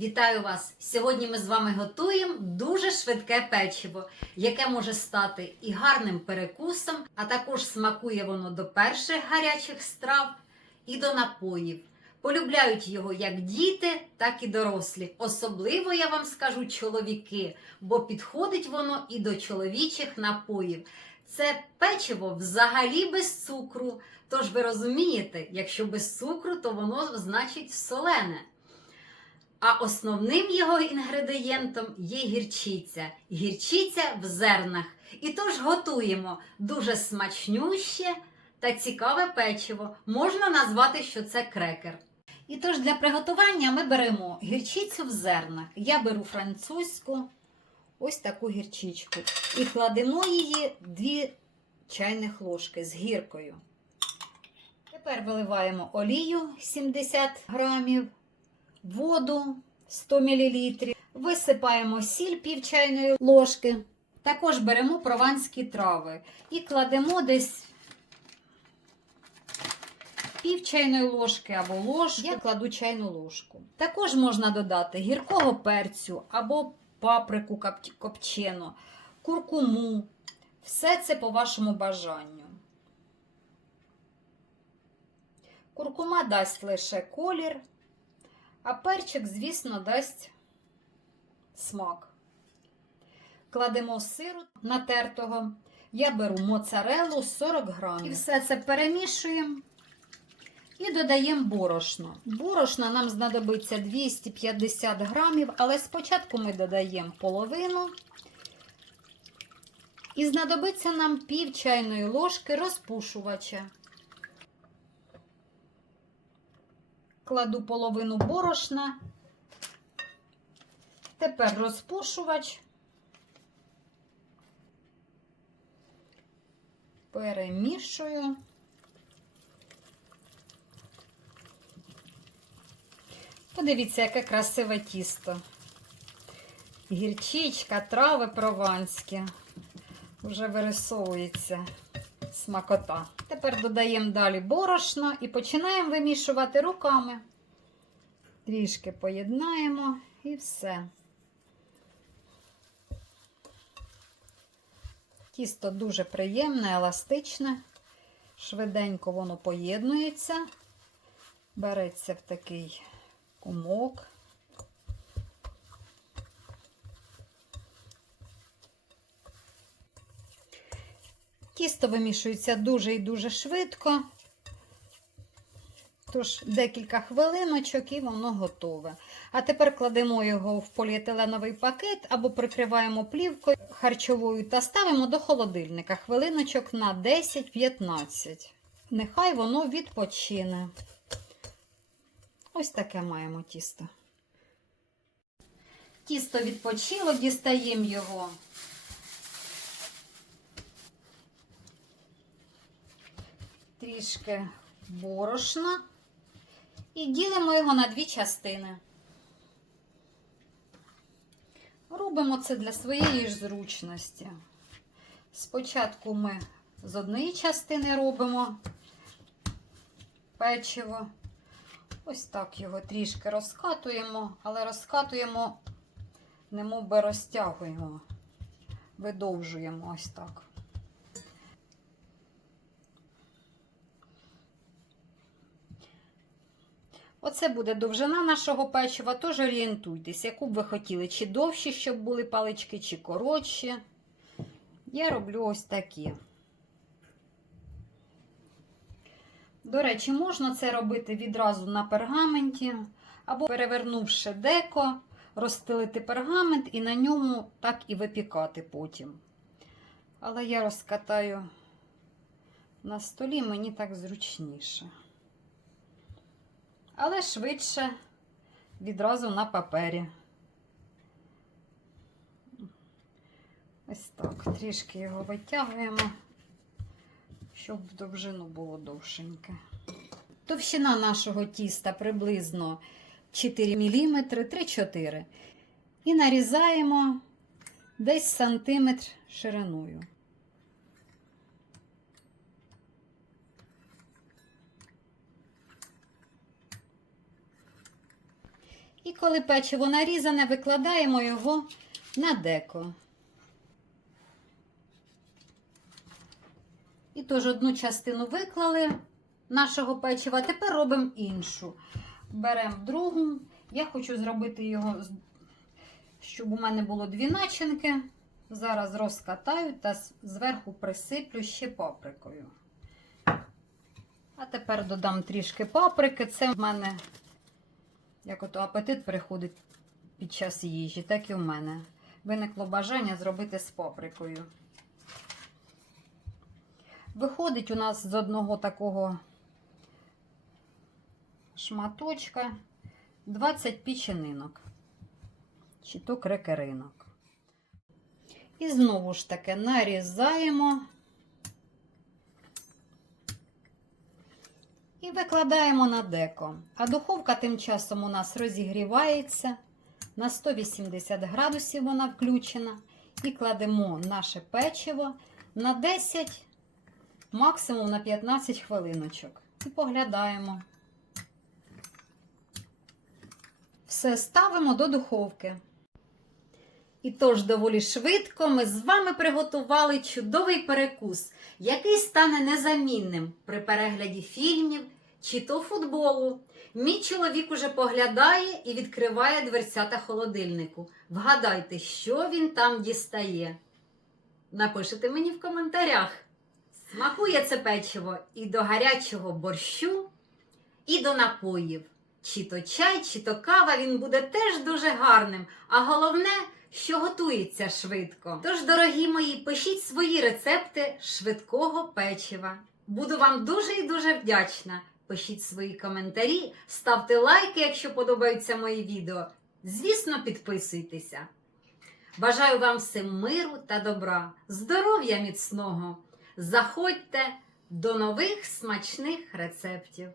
Вітаю вас! Сьогодні ми з вами готуємо дуже швидке печиво, яке може стати і гарним перекусом, а також смакує воно до перших гарячих страв і до напоїв. Полюбляють його як діти, так і дорослі. Особливо я вам скажу чоловіки, бо підходить воно і до чоловічих напоїв. Це печиво взагалі без цукру. Тож ви розумієте, якщо без цукру, то воно значить солене. А основним його інгредієнтом є гірчиця. Гірчиця в зернах. І тож готуємо дуже смачнюще та цікаве печиво. Можна назвати, що це крекер. І тож для приготування ми беремо гірчицю в зернах. Я беру французьку, ось таку гірчичку. І кладемо її 2 чайних ложки з гіркою. Тепер виливаємо олію 70 грамів воду 100 мл, висипаємо сіль пів чайної ложки. Також беремо прованські трави і кладемо десь пів чайної ложки або ложку. Я кладу чайну ложку. Також можна додати гіркого перцю або паприку копчену, куркуму. Все це по вашому бажанню. Куркума дасть лише колір, а перчик, звісно, дасть смак. Кладемо сиру натертого. Я беру моцарелу 40 грамів. І все це перемішуємо і додаємо борошно. Борошна нам знадобиться 250 грамів, але спочатку ми додаємо половину. І знадобиться нам пів чайної ложки розпушувача. Кладу половину борошна. Тепер розпушувач. Перемішую. Подивіться, яке красиве тісто. Гірчичка, трави прованські. Вже вирисовується смакота. Тепер додаємо далі борошно і починаємо вимішувати руками. Трішки поєднаємо і все. Тісто дуже приємне, еластичне, швиденько воно поєднується, береться в такий кумок. Тісто вимішується дуже і дуже швидко. Тож декілька хвилиночок і воно готове. А тепер кладемо його в поліетиленовий пакет або прикриваємо плівкою харчовою та ставимо до холодильника хвилиночок на 10-15. Нехай воно відпочине. Ось таке маємо тісто. Тісто відпочило, дістаємо його. Трішки борошна і ділимо його на дві частини. Робимо це для своєї ж зручності. Спочатку ми з однієї частини робимо печиво. Ось так його трішки розкатуємо, але розкатуємо, немов би розтягуємо, видовжуємо ось так. Оце буде довжина нашого печива, тож орієнтуйтесь, яку б ви хотіли, чи довші, щоб були палички, чи коротші. Я роблю ось такі. До речі, можна це робити відразу на пергаменті, або перевернувши деко, розстелити пергамент і на ньому так і випікати потім. Але я розкатаю на столі, мені так зручніше але швидше відразу на папері. Ось так, трішки його витягуємо, щоб в довжину було довшеньке. Товщина нашого тіста приблизно 4 мм, 3-4 І нарізаємо десь сантиметр шириною. І коли печиво нарізане, викладаємо його на деко. І теж одну частину виклали нашого печива, тепер робимо іншу. Беремо другу. Я хочу зробити його, щоб у мене було дві начинки. Зараз розкатаю та зверху присиплю ще паприкою. А тепер додам трішки паприки. Це в мене, як ото апетит приходить під час їжі, так і в мене. Виникло бажання зробити з паприкою. Виходить у нас з одного такого шматочка 20 печенинок. Чи то крекеринок. І знову ж таки нарізаємо і викладаємо на деко. А духовка тим часом у нас розігрівається. На 180 градусів вона включена. І кладемо наше печиво на 10, максимум на 15 хвилиночок. І поглядаємо. Все ставимо до духовки. І тож доволі швидко ми з вами приготували чудовий перекус, який стане незамінним при перегляді фільмів чи то футболу. Мій чоловік уже поглядає і відкриває дверцята холодильнику. Вгадайте, що він там дістає. Напишите мені в коментарях. Смакує це печиво і до гарячого борщу, і до напоїв. Чи то чай, чи то кава, він буде теж дуже гарним. А головне, що готується швидко. Тож, дорогі мої, пишіть свої рецепти швидкого печива. Буду вам дуже і дуже вдячна. Пишіть свої коментарі, ставте лайки, якщо подобаються мої відео. Звісно, підписуйтеся. Бажаю вам всім миру та добра, здоров'я міцного. Заходьте до нових смачних рецептів.